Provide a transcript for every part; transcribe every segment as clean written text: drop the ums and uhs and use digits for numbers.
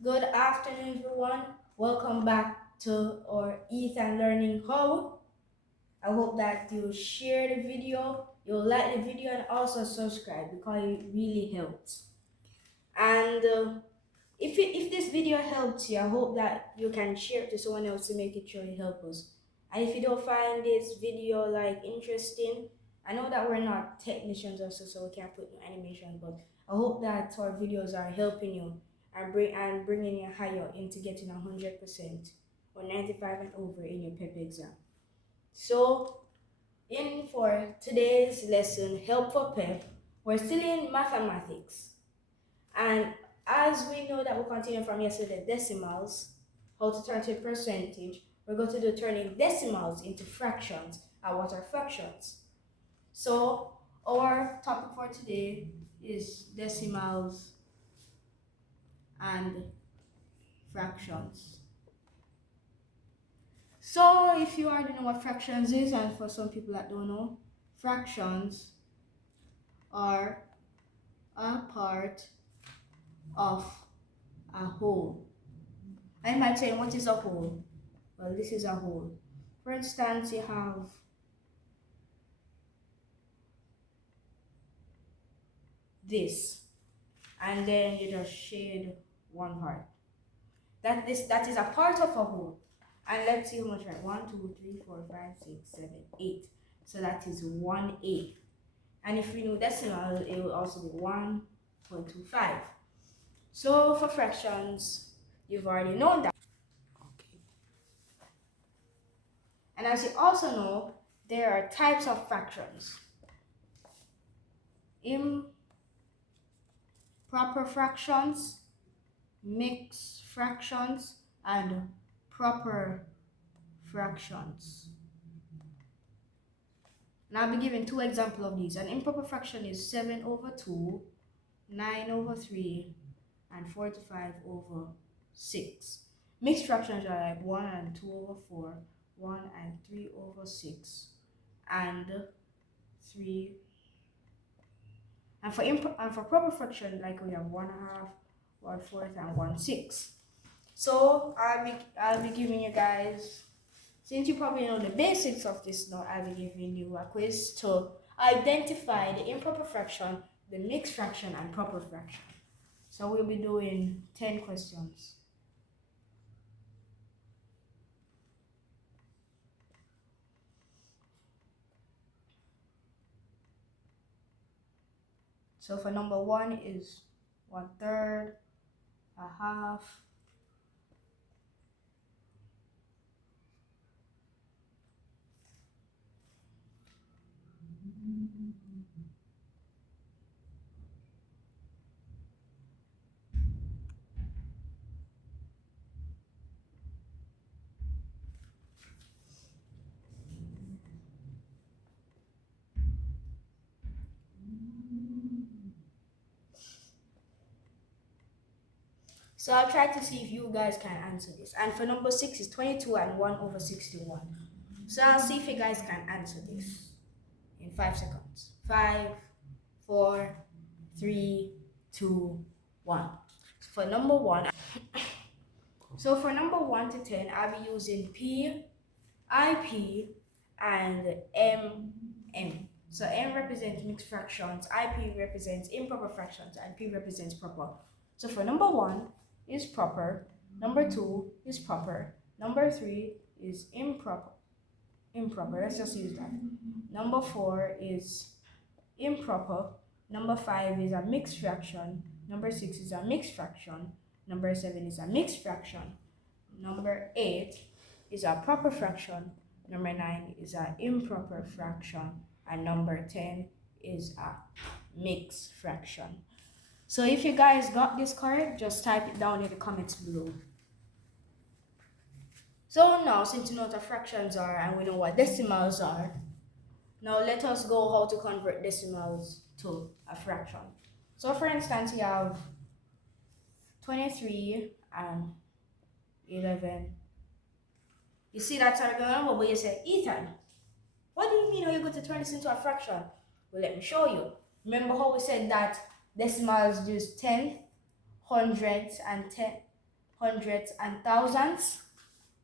Good afternoon, everyone. Welcome back to our Ethan Learning Hub. I hope that you share the video, you'll like the video, and also subscribe because it really helps. And if this video helps you, I hope that you can share it to someone else to make it sure it helps us. And if you don't find this video like interesting, I know that we're not technicians also, so we can't put no animation, but I hope that our videos are helping you and bringing you higher into getting 100% or 95 and over in your PEP exam. So in for today's lesson, Help for PEP, we're still in mathematics. And as we know that we continue from yesterday, decimals, how to turn to percentage, we're going to do turning decimals into fractions. And what are fractions? So our topic for today is decimals and fractions. So if you already know what fractions is, and for some people that don't know, fractions are a part of a whole. I might say, what is a whole? Well, this is a whole. For instance, you have this, and then you just shade one part. That is a part of a whole. And let's see how much, right? 1, 2, 3, 4, 5, 6, 7, 8. So that is 1/8. And if we know decimal, it will also be 1.25. So for fractions, you've already known that. Okay. And as you also know, there are types of fractions. Improper fractions, mixed fractions, and proper fractions. And I'll be giving two examples of these. An improper fraction is 7/2, 9/3, and 45/6. Mixed fractions are like 1 and 2/4, 1 and 3/6, and 3. And for proper fraction, like we have 1/2, 1/4, and 1/6. So I'll be giving you guys, since you probably know the basics of this now, I'll be giving you a quiz to identify the improper fraction, the mixed fraction, and proper fraction. So we'll be doing 10 questions. So for number 1 is 1/3, a half, so I'll try to see if you guys can answer this. And for number 6 is 22 and 1/61. So I'll see if you guys can answer this in 5 seconds. 5, 4, 3, 2, 1. For number 1, so for number 1 to 10, I'll be using P, IP, and M. So M represents mixed fractions, IP represents improper fractions, and P represents proper. So for number 1 is proper, number 2 is proper, number 3 is improper. Let's just use that. Number 4 is improper. Number 5 is a mixed fraction. Number 6 is a mixed fraction. Number 7 is a mixed fraction. Number 8 is a proper fraction. Number 9 is an improper fraction. And number 10 is a mixed fraction. So if you guys got this correct, just type it down in the comments below. So now, since you know what fractions are and we know what decimals are, now let us go how to convert decimals to a fraction. So for instance, you have 23 and 11. You see that's a regular number, but you say, Ethan, what do you mean how you go to turn this into a fraction? Well, let me show you. Remember how we said that decimals use 10, hundredths, and hundreds, and thousands?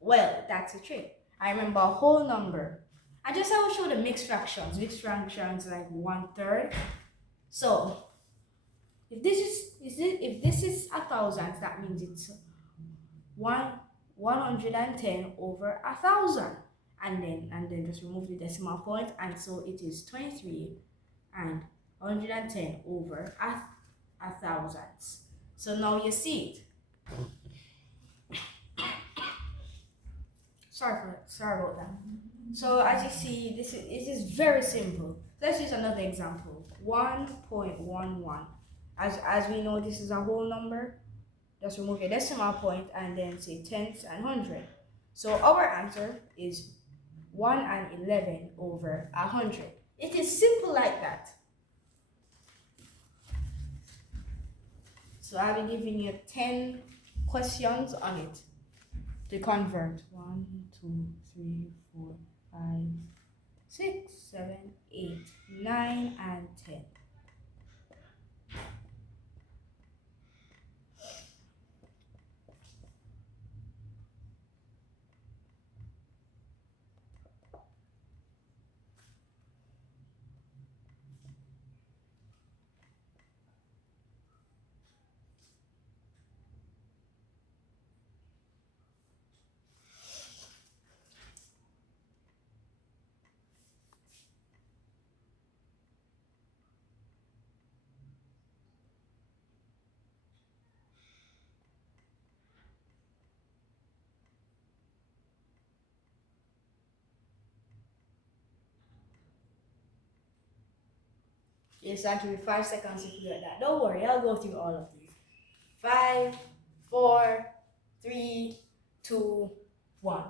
Well, that's a trick. I remember a whole number. I will show the mixed fractions. Mixed fractions like 1/3. So if this is a thousand, that means it's 110 over 1,000. And then just remove the decimal point, and so it is 23 and 110 over a thousand. So now you see it. Sorry about that. So as you see, it is very simple. Let's use another example. 1.11. As we know, this is a whole number. Just remove your decimal point and then say tenths and hundred. So our answer is 1 and 11 over 100. It is simple like that. So I'll be giving you 10 questions on it to convert. 1, 2, 3, 4, 5, 6, 7, 8, 9, and 10. It's actually 5 seconds if you get that. Don't worry, I'll go through all of these. 5, 4, 3, 2, 1.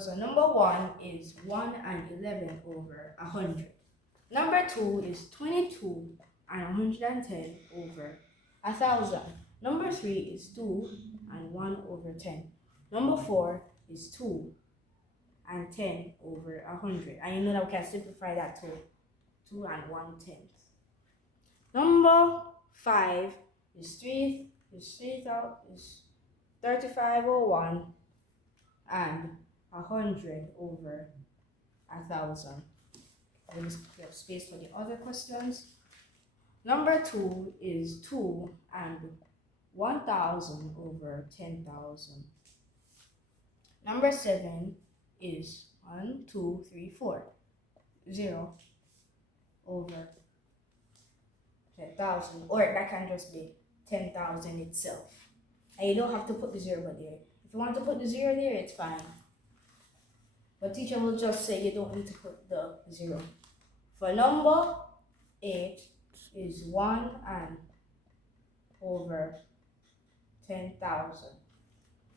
So number 1 is 1 and 11 over 100. Number 2 is 22 and 110 over 1,000. Number 3 is 2 and 1 over 10. Number 4 is 2 and 10 over 100. And you know that we can simplify that to 2 and 1/10. Number 5 is 3501 and 100 over 1,000. I will have space for the other questions. Number 2 is 2 and 1,000 over 10,000. Number 7 is 1, 2, 3, 4, 0 over 10,000, or that can just be 10,000 itself. And you don't have to put the 0 there. If you want to put the 0 there, it's fine. But teacher will just say you don't need to put the 0. For number 8 is 1 and over 10,000.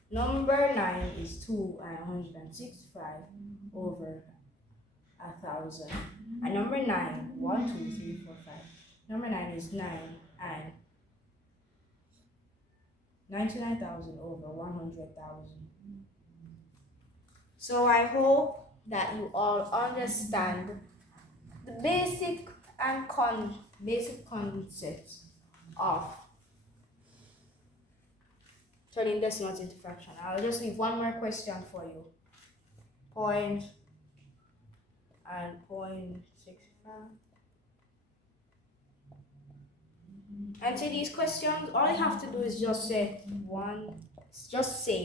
Number 9 is 2 and 165 over 1,000. And number 9, 1, 2, 3, 4, 5. Number 9 is 9 and 99,000 over 100,000. So I hope that you all understand the basic concepts of turning decimals into fraction. I'll just leave one more question for you. Point and 0.65. And to these questions, all you have to do is just say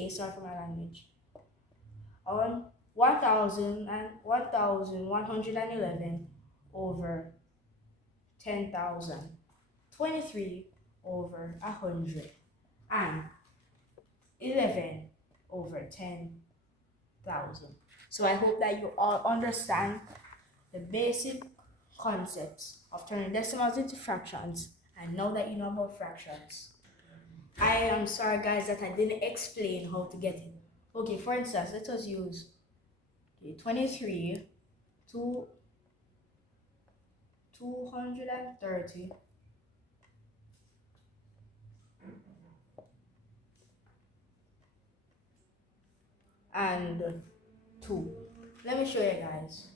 sorry for my language, on 1,000 and 1,111 over 10,000, 23 over 100, and 11 over 10,000. So I hope that you all understand the basic concepts of turning decimals into fractions, and now that you know about fractions, I am sorry guys that I didn't explain how to get it. Okay, for instance, let us use 23 to 230 and 2. Let me show you guys.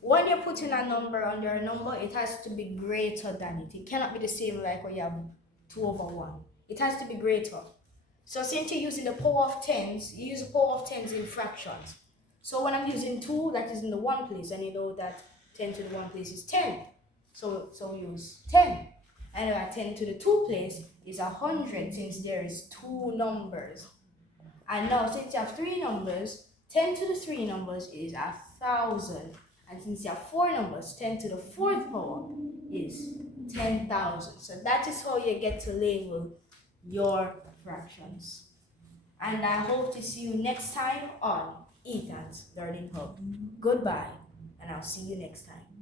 When you're putting a number under a number, it has to be greater than it. It cannot be the same like when you have 2 over 1. It has to be greater. So since you're using the power of tens, you use the power of tens in fractions. So when I'm using 2, that is in the 1 place, and you know that 10 to the 1 place is 10. So we use 10. And at 10 to the 2 place is 100, since there is 2 numbers. And now since you have 3 numbers, 10 to the 3 numbers is 1,000. And since you have 4 numbers, 10 to the 4th power is 10,000. So that is how you get to label your fractions. And I hope to see you next time on Ethan's Learning Hub. Goodbye, and I'll see you next time.